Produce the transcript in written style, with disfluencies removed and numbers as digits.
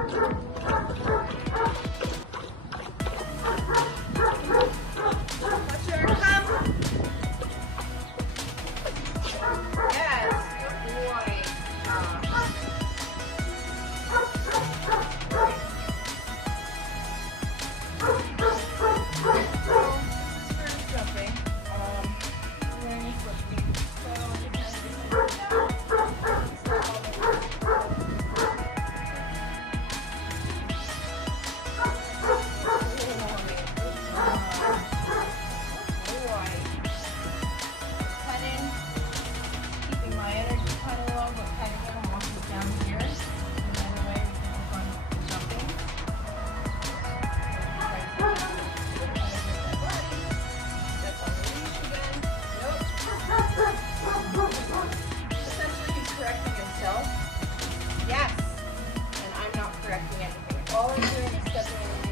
Fletcher, come. Yes, good boy. For jumping, wearing a slip knee. So you kind keeping my energy kind of low, but cutting it and walking down here. Another way we can work on jumping. Step on the leash again. Nope. Essentially, he's correcting himself. Yes. And I'm not correcting anything. All I'm doing is stepping in